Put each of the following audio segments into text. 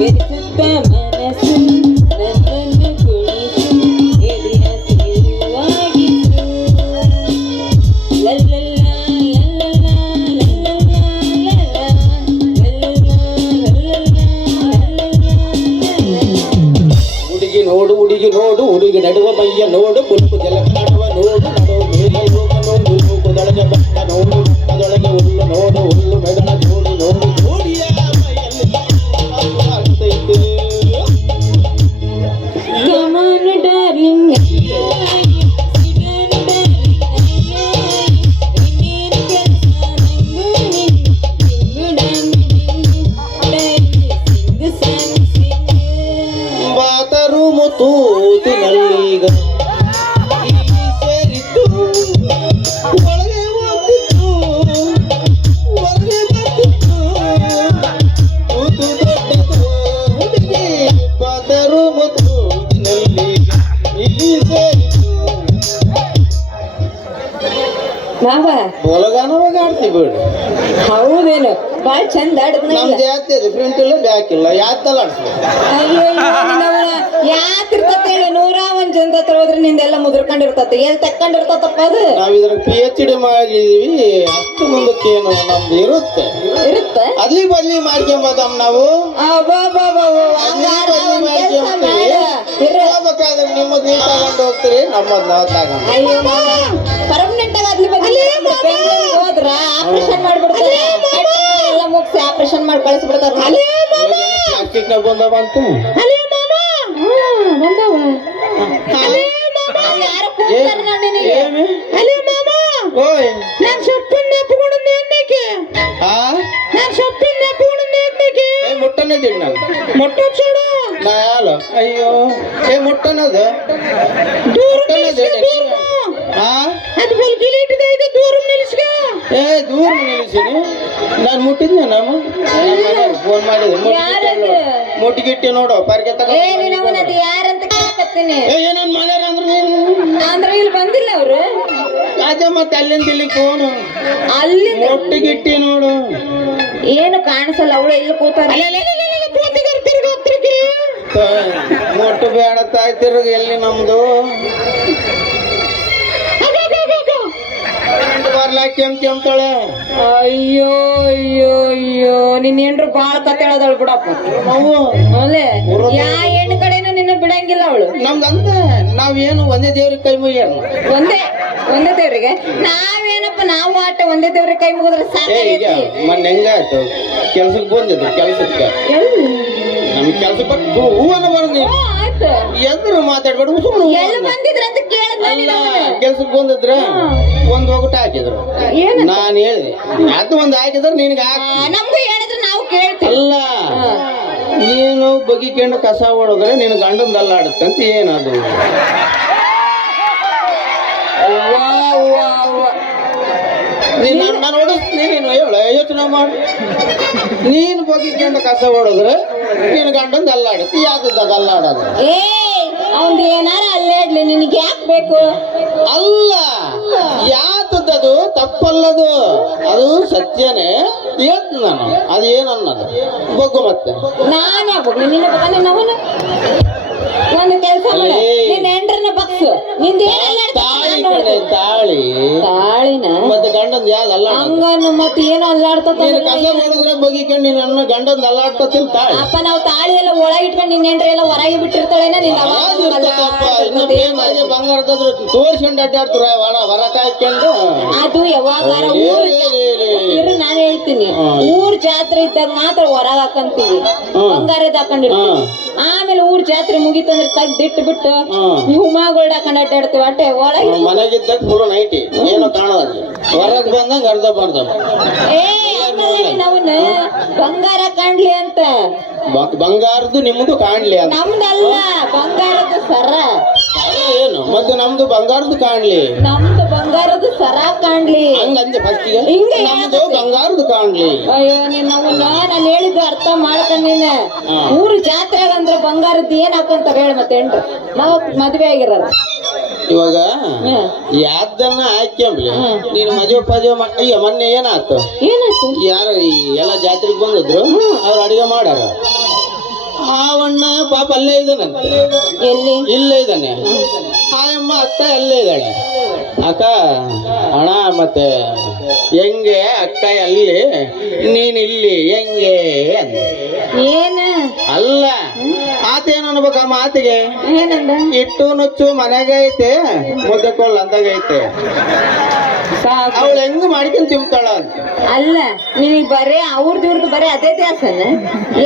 ಬೆರೆಸುತ್ತ ಮನಸ್ಸು ನನ್ನನ್ನು ಕುಣಿಸು ಎದೆ ಹಸಿರುವಾಗಿಸು ಲಲ್ಲಲ್ಲ ಲಲ್ಲಲ್ಲ ಲಲ್ಲಲ್ಲ ಹುಡುಗಿ ನೋಡು ಹುಡುಗಿ ನೋಡು ಹುಡುಗಿ ನಡುವ ಮೈಯ ನೋಡು ಕುಲ್ಕು ಜಲಕಾಡುವ ನೋಡು ನಡುವ ಮೇಲೆ ಹೋಗ ನೋಡು ಮೂಗುದೊಳಗೆ ಬೆಟ್ಟ ನೋಡು ಅದೊಳಗೆ ಹುಲ್ಲು ನೋಡು ಹುಲ್ಲು ಮೆದಳ ಜೋಡಿ ನೋಡು ಜೋಡಿಯ ಮೈಯಲ್ಲಿ ಆಗ್ತೈತೆ. Come on, darling. ಬಾತರೂಮು ತೂತಿನಲ್ಲೀಗ ಈ ಸೇರಿತ್ತು ಒಳಗೆ ಹೋಗ್ತಿತ್ತು ಹೊರಗೆ ಬರ್ತಿತ್ತು ಕೂತು ದೊಡ್ಡದು ಹುಡುಗಿ ಬಾತರೂಮು ತೂತಿನಲ್ಲೀಗ ಈ ಸೇರಿತ್ತು. ಮಾವ ಒಳಗಾನವಾಗ ಆಡ್ತೀವಿ ಬಿಡು. ಹೌದೇನು ಬಾಳ್ ಚಂದ ನಮ್ ಜಾತಿ ಇದೆ ಫ್ರಂಟ್ ಇಲ್ಲ ಬ್ಯಾಕ್ ಇಲ್ಲ ಯಾತಲ್ಲ ಆಡ್ಸ್ಬೇಕು. ಯಾಕಿರ್ತತ ಹೇಳಿ 101 ಜನ ಹತ್ರ ಹೋದ್ರೆ ನಿಂದೆಲ್ಲ ಮುದ್ರಕೊಂಡಿರ್ತತ ಎಲ್ಲಿ ತಕ್ಕೊಂಡಿರ್ತತಪ್ಪ ಅದು ನಾವ್ ಇದ್ರ PhD ಮಾಡಿದೀವಿ ಅಷ್ಟು ಮುಂದಕ್ಕೇನು ನಮ್ದು ಇರುತ್ತೆ ಅಲ್ಲಿ ಬದ್ಲಿ ಮಾಡ್ಕೊಂಬದಮ್ ನಾವು ಹೋಗ್ಬೇಕಾದ್ರೆ ನಿಮ್ಮದ್ ನೀವು ತಗೊಂಡು ಹೋಗ್ತೀರಿ ನಮ್ಮದ್ ನಾವ್ ತಗೊಂಡು ಪರ್ಮನೆಂಟ್ ಆಗಿ ಬೆಂಗಳೂರಿಗೆ ಹೋದ್ರ ಆಪರೇಷನ್ ಮಾಡ್ಬಿಡ್ತಾರೆ ಎಲ್ಲ ಮುಗಿಸಿ ಆಪರೇಷನ್ ಮಾಡಿ ಕಳಿಸ್ಬಿಡ್ತಾರ ಪ್ಲಾಸ್ಟಿಕ್ ನಾಗ ಬಂದವಂತು ಬಂದವ ಓಯ್ ನಾನ್ ಸೊಪ್ಪಿನ ನೆಪ್ಪಿಕೊಂಡು ನೇರ್ನೇಕೆ ಹಾ ನಾನ್ ಸೊಪ್ಪಿನ ನೆಪ್ಪಿಕೊಂಡು ನೇರ್ನೇಕೆ ಮುಟ್ಟನೆ ದಿಡ್ ನಾನು ಮೊಟ್ಟ ಚೂಡು ನಾ ಯಾಲ ಅಯ್ಯೋ ಮುಟ್ಟನದ ದೂರ ಹಾ ಅದು ಫುಲ್ ಗಿಲೀಟಿದೆ ಇದೆ ದೂರ ನಿಲ್ಲಿಸ್ಕ ದೂರ ನಿಲ್ಲಿಸಿನಿ ನಾನು ಮುಟ್ಟಿದ್ನ ನಮ್ಮ ಫೋನ್ ಮಾಡಿದ್ರು ಮುಟ್ಟಿಗಿಟ್ಟಿ ನೋಡು ಪಾರ್ಕೆ ಅದು ಯಾರಂತ ಕೇಳಕತ್ತೀನಿ ಏನನ್ ಮಾಡ್ಯಾರ ಅಂದ್ರೆ ಅಂದ್ರೆ ಇಲ್ಲಿ ಬಂದಿಲ್ಲ ಅವ್ರು ಅದೇ ಮತ್ತೆ ಅಲ್ಲಿಂದ ಇಲ್ಲಿ ಫೋನು ಅಲ್ಲಿ ಮುಟ್ಟಿಗಿಟ್ಟಿ ನೋಡು ಏನು ಕಾಣಿಸಲ್ಲ ಅವಳು ಇಲ್ಲಿ ಕೂತಾರ ಮೊಟ್ಟು ಬೇಡ ತಾಯ್ತಿರು ಎಲ್ಲಿ ನಮ್ದು ಬರ್ಲಾ ಕೆಂತಾಳೆ ಅಯ್ಯೋ ಅಯ್ಯೋ ಅಯ್ಯೋ ನಿನ್ ಹೆಂಡ್ರು ಬಾಳ ಕತ್ತೇಳದಳು ಬಿಡಪ್ಪ ನಾವು ಅಲ್ಲೇ ಯಾ ಹೆಣ್ಣು ಕಡೆನೂ ನಿನ್ನ ಬಿಡಂಗಿಲ್ಲ ಅವಳು ನಮ್ದಂತ ನಾವೇನು ಒಂದೇ ದೇವ್ರಿಗೆ ಕೈ ಮುಗಿಯಾರ ಒಂದೇ ದೇವ್ರಿಗೆ ನಾವೇನಪ್ಪ ನಾವು ಆಟ ಒಂದೇ ದೇವ್ರಿಗೆ ಕೈ ಮುಗಿದ್ರೆ ಸಾಕಾಗೈತಿ ಮೊನ್ನೆ ಹೆಂಗಾಯ್ತು ಕೆಲ್ಸಕ್ಕೆ ಬಂದಿದ್ರು ಕೆಲ್ಸಕ್ಕೆ ನಮ್ಗೆ ಕೆಲ್ಸಕ್ಕೆ ಬಂದು ಹೂವನ್ನ ಬಂದಿ ಎದ್ರು ಮಾತಾಡ್ಬೇಡ ಎಲ್ಲಿ ಬಂದಿದ್ರ ಅಂತ ಕೇಳಿದ್ನಲ್ಲ ಕೆಲ್ಸಕ್ಕೆ ಬಂದಿದ್ರ ಒಂದ್ ಒಗಟ ಹಾಕಿದ್ರು ನಾನ್ ಹೇಳಿದೆ ಅದು ಒಂದ್ ಹಾಕಿದ್ರ ನಿನ್ಗೆ ನಮ್ಗೂ ಹೇಳಿದ್ರೆ ನಾವು ಕೇಳ್ತೀವಿ ಅಲ್ಲ ನೀನು ಬಗಿಕೊಂಡು ಕಸ ಹೊಡೋದ್ರೆ ನಿನ್ ಗಂಡಂದಲ್ಲ ಆಡುತ್ತಂತ ಏನದು ನಾನು ಓಡಿಸ್ತೀನಿ ನೀನು ಹೇಳ ಯೋಚನೆ ಮಾಡು ನೀನು ಬಗಿಕೊಂಡು ಕಸ ಹೊಡೋದ್ರೆ ನಿನ್ ಗಂಡಂದ ಅಲ್ಲಾಡುತ್ತೆ ಯಾವ್ದದಾಗ ಅಲ್ಲಾಡೋದು ಅವಂದು ಏನಾರ ಅಲ್ಲಾಡ್ಲಿ ನಿನಗೆ ಯಾಕೆ ಬೇಕು ಅಲ್ಲ ಯಾತದ್ದು ತಪ್ಪಲ್ಲದು ಅದು ಸತ್ಯನೇ ಹೇಳ್ತೀನಿ ನಾನು ಅದು ಏನನ್ನದು ಬಗ್ಗು ಮತ್ತೆ ನಾನೇ ಆಗ್ಬೇಕು ನಿನ್ನ ಬಗ್ಗೆ ನವನು ಒಂದು ಕೆಲಸ ಮಾಡ ನಿನ್ನ ಹೆಂಡ್ರನ್ನ ಬಗ್ಸು ನಿಂದ ತಾಳಿ ತಾಳಿನ ಮತ್ತೆ ಗಂಡಂದ ಯಾವ್ದು ಅಲ್ಲ ಹಂಗನ್ನು ಮತ್ತೆ ಏನು ಅಲ್ಲಾಡ್ತದ ಕಸ ಮಾಡಿದ್ರೆ ಬಗಿಕೊಂಡು ನಿನ್ನ ಗಂಡಂದ ಅಲ್ಲಾಡ್ತತಿಲ್ ತಾಳಿ ಅಪ್ಪ ನಾವು ತಾಳಿ ಎಲ್ಲ ಒಳಗೆ ಇಟ್ಕೊಂಡು ನಿನ್ನ ಹೆಂಡ್ರೆ ಎಲ್ಲ ಹೊರಗೆ ಬಿಟ್ಟಿರ್ತಾಳೇನ ನಿನ್ನ ಬಂಗಾರದಾದ್ರು ತೋರ್ಸ್ಕೊಂಡು ಅಡ್ಡಾಡ್ತಾರ ಹೊರ ಕಾಯ್ಕೊಂಡು ಅದು ಯಾವಾಗಾರ ಊರು ನಾನು ಹೇಳ್ತೀನಿ ಊರ್ ಜಾತ್ರೆ ಇದ್ದಾಗ ಮಾತ್ರ ಹೊರಗೆ ಹಾಕಂತೀವಿ ಬಂಗಾರದ ಹಾಕೊಂಡಿರ್ತೀವಿ ಆಮೇಲೆ ಊರ್ ಜಾತ್ರೆ ಮುಗಿತಂದ್ರೆ ತೆಗ್ದಿಟ್ಟು ಬಿಟ್ಟು ಹುಮಾಗೋಲ್ಡ್ ಹಾಕೊಂಡು ಅಡ್ಡಾಡ್ತೀವಿ ಅಟ್ಟೆ ಒಳಗೆ ಮನೆಗಿದ್ದಾಗ ಫುಲ್ ನೈಟಿ ಏನೋ ಕಾಣೋದು ಹೊರಗೆ ಬಂದಂಗ ಅರ್ಧ ಬರ್ದ ನಾವನ್ನ ಬಂಗಾರ ಕಾಣ್ಲಿ ಅಂತ ಬಂಗಾರದ್ದು ನಿಮ್ದು ಕಾಣ್ಲಿ ಅಂತ ನಮ್ದಲ್ಲ ಬಂಗಾರದ ಸರ ಏನು ಮತ್ತೆ ನಮ್ದು ಬಂಗಾರದ್ದು ಕಾಣ್ಲಿ ನಮ್ದು ಬಂಗಾರದ ಸರ ಕಾಣ್ಲಿ ಹಂಗಂದೆ ಫಸ್ಟಿಗೆ ಹಿಂಗೆ ನಮ್ದು ಬಂಗಾರದ್ದು ಕಾಣ್ಲಿ ಅಯ್ಯೋ ನಿನ್ನವನ್ನ ನಾನು ಹೇಳಿದ್ದು ಅರ್ಥ ಮಾಡ್ಕೊಂಡೀನ ಊರು ಜಾತ್ರೆಗ ಅಂದ್ರೆ ಬಂಗಾರದ್ದು ಏನ್ ಹಾಕೊಂತಾರ ಹೇಳ ಮತ್ತೆ ಹೆಂಡ್ರು ನಾವು ಮದ್ವೆ ಆಗಿರೋದು ಇವಾಗ ಯಾವ್ದನ್ನ ಹಾಕ್ಯಂಬ್ಲಿ ನೀನು ಮದುವೆ ಪದುವೆ ಅಯ್ಯ ಮೊನ್ನೆ ಏನಾಯ್ತು ಏನಾಯ್ತು ಯಾರ ಎಲ್ಲ ಜಾತ್ರೆಗೆ ಬಂದಿದ್ರು ಅವ್ರು ಅಡಿಗೆ ಮಾಡ್ಯಾರ ಹಾವಣ್ಣ ಪಾಪ ಅಲ್ಲೇ ಇದ್ದಾನಂತೆ, ಎಲ್ಲಿ ಇಲ್ಲೇ ಇದ್ದಾನೆ. ಹಾಯಮ್ಮ ಅಕ್ಕ ಅಲ್ಲೇ ಇದ್ದಾಳೆ. ಅಕ್ಕ ಅಣ್ಣ ಮತ್ತೆ ಹೆಂಗೆ ಅಕ್ಕ ಅಲ್ಲಿ ನೀನ್ ಇಲ್ಲಿ ಹೆಂಗೆ ಅಂದ. ಏನ ಅಲ್ಲ ಆತೇನು ಅನ್ಬೇಕ ಆ ಮಾತಿಗೆ, ಏನಂದ ಇಟ್ಟು ನುಚ್ಚು ಮನೆಗೆ ಐತೆ ಮುದ್ದಕೋಲ್ ಅಂದಾಗೈತೆ, ಸಾಕು. ಅವಳು ಹೆಂಗ್ ಮಾಡ್ಕೊಂಡ್ ತಿಂತಾಳ ಅಂತ. ಅಲ್ಲ ನಿನಗ್ ಬರೇ ಅವ್ರದ್ದು ಬರೇ ಅದೇ ದ್ಯಾಸನ.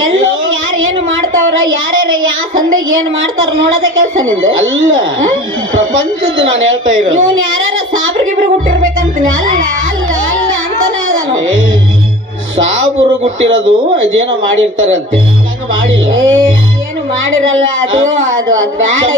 ಎಲ್ಲೋ ಯಾರು ಏನು ಮಾಡ್ತಾವ್ರ, ಯಾರ್ಯಾರ ಯಾವ ಸಂದೆಗೆ ಏನ್ ಮಾಡ್ತಾರ ನೋಡೋದೇ ಕೆಲ್ಸ ನಿಂದು. ಅಲ್ಲ ಪ್ರಪಂಚದ್ದು ನಾನು ಹೇಳ್ತಾ ಇರೋದು. ಇವನ್ ಯಾರ ಸಾಬ್ರಿಗಿಬ್ರು ಹುಟ್ಟಿರ್ಬೇಕಂತೀನಿ. ಅಲ್ಲ ಅಲ್ಲ ಅಲ್ಲ ಅಂತಾನೆ ಅದಾನು. ಸಾಬರು ಗುಟ್ಟಿರೋದು ಅದೇನೋ ಮಾಡಿರ್ತಾರಂತೆ, ಹಂಗ ಮಾಡಿಲ್ಲ. ಏನು ಮಾಡಿರಲ್ಲ ಅದು ಅದು ಅದು ಬ್ಯಾಡ.